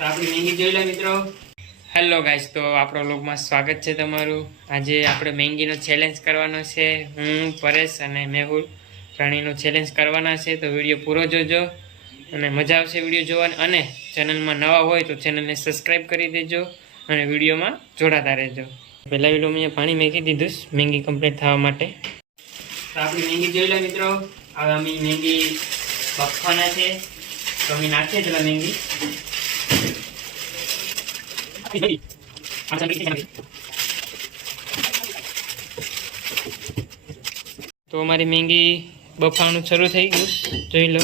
આપણી મેંગી જોઈ લો મિત્રો. હેલો ગાઈસ, તો આપણો વ્લોગમાં સ્વાગત છે તમારું. આજે આપણે મેંગીનો ચેલેન્જ કરવાનો છે. હું, પરેશ અને મેહુલ ત્રણેયનો ચેલેન્જ કરવાના છે. તો વિડીયો પૂરો જોજો અને મજા આવશે વિડીયો જોવાની. અને ચેનલમાં નવા હોય તો ચેનલને સબસ્ક્રાઈબ કરી દેજો અને વિડીયોમાં જોડાતા રહેજો. પહેલા વિડીયોમાં પાણી મેકી દીધું મેંગી કમ્પ્લીટ થવા માટે. તો આપણી મેંગી જોઈ લો મિત્રો. હવે અમે મેંગી બફવાના છે. તો અમે નાખીએ જ મેંગી. તો અમારી મેંગી બફાવાનું શરૂ થઈ ગયું, જોઈ લો.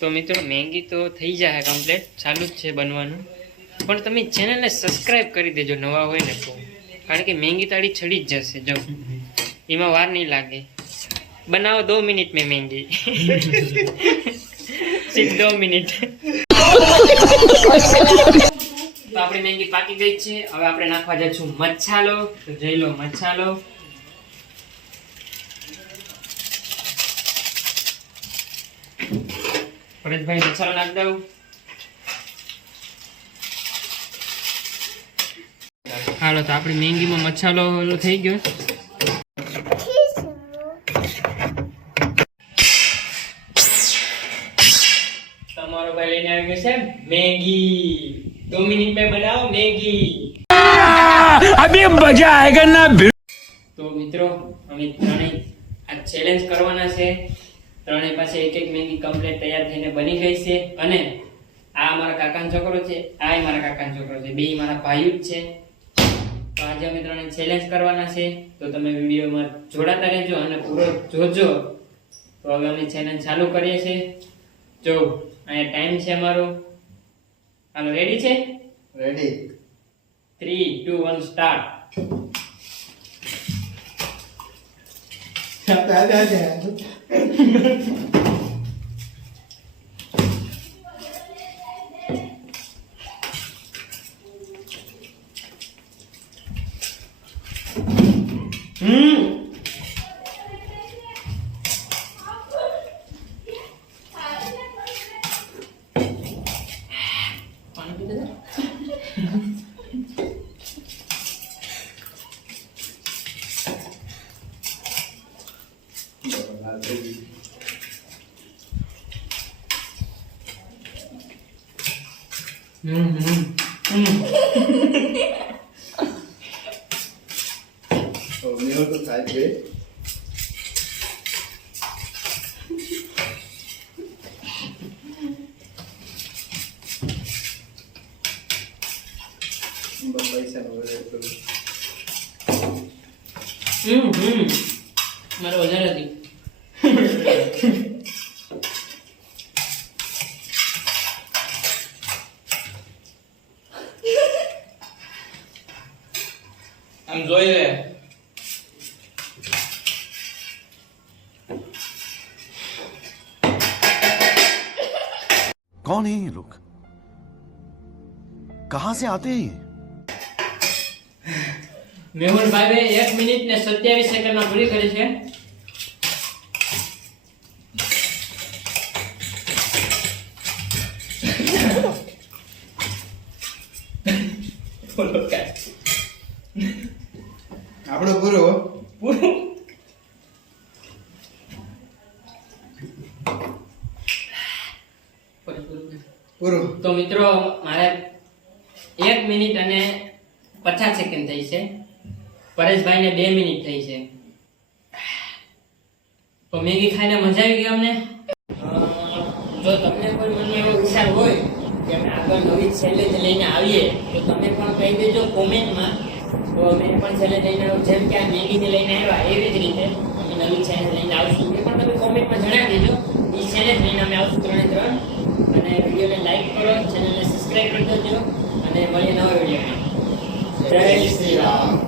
તો મિત્રો મેંગી તો થઈ જાય કમ્પ્લીટ, ચાલુ જ છે બનવાનું. પણ તમે ચેનલને સબસ્ક્રાઈબ કરી દેજો નવા હોય ને તો, કારણ કે મેંગી તાળી ચડી જ જશે. જો એમાં વાર નહીં લાગે. બનાવો 2 મિનિટ में મેંગી. सिर्फ 2 મિનિટ. તો આપણી મેંગી પાકી ગઈ છે. હવે આપણે નાખવા જઈશું મસાલો. તો જોઈ લો મસાલો. પરેશભાઈ મસાલો નાખ દઉં. હાલો, તો આપણી મેંગીમાં મસાલો થઈ ગયો. તમારો ભાઈ લઈને આવી ગયો છે મેગી. 2 મિનિટ में बनाओ मैगी. अभी मजा आएगा ना. તો મિત્રો અમે ત્રણેય આ ચેલેન્જ કરવાના છે. ત્રણેય પાસે એક એક મેગી કમ્પ્લીટ તૈયાર થઈને બની ગઈ છે. અને આ મારા કાકાનો છોકરો છે, આ મારા કાકાનો છોકરો છે, બે મારા ભાઈઓ જ છે. તો આજે અમે ત્રણેય ચેલેન્જ કરવાના છે. તો તમે વિડીયોમાં જોડાતા રહેજો અને પૂરો જોજો. તો હવે અમે ચેલેન્જ ચાલુ કરીએ છીએ. જો અહીંયા ટાઈમ છે અમારો. હાલો, રેડી છે? રેડી. 3, 2, 1 સ્ટાર્ટ. तो मेरे को साइड पे पैसा મારો વધારે હતી. આમ જોઈ લે. कौन है ये लोग? कहां से आते हैं ये? મેહુલ ભાઈ 1 મિનિટ ને 27 સેકન્ડમાં પૂરી કરી છે. બોલો કાઈ આપણો પૂરો પૂરો. તો મિત્રો મારે 1 મિનિટ અને 50 સેકન્ડ થઈ છે. પરેશભાઈને 2 મિનિટ થઈ છે. તો મેગી ખાઈને મજા આવી ગઈ અમને. જો તમને કોઈ મને એવો વિચાર હોય કે અમે આગળ નવી ચેલેન્જ લઈને આવીએ તો તમે પણ કહી દેજો કોમેન્ટમાં. તો અમે પણ ચેલેન્જ લઈને આવું, જેમ કે આ મેગીને લઈને આવ્યા એવી જ રીતે અમે નવી ચેલેન્જ લઈને આવશું. એ પણ તમે કોમેન્ટમાં જણાવી દેજો. એ ચેલેન્જ લઈને અમે આવશું 3 અને વિડીયોને લાઈક કરો, ચેનલને સબસ્ક્રાઈબ કરી દેજો અને મળીએ નવા વિડીયોમાં. જય શ્રી રામ.